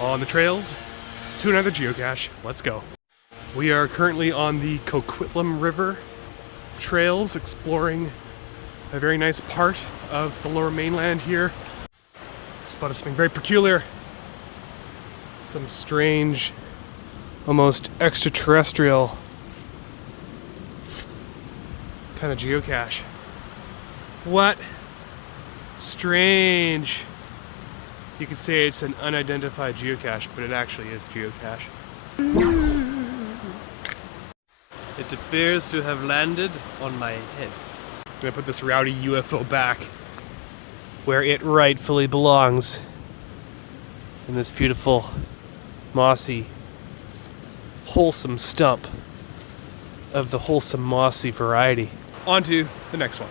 on the trails to another geocache. Let's go. We are currently on the Coquitlam River trails, exploring a very nice part of the lower mainland here. Spotted something very peculiar. Some strange, almost extraterrestrial kind of geocache. What? Strange. You could say it's an unidentified geocache, but it actually is geocache. It appears to have landed on my head. I'm gonna put this rowdy UFO back where it rightfully belongs, in this beautiful, mossy, wholesome stump of the wholesome mossy variety. On to the next one.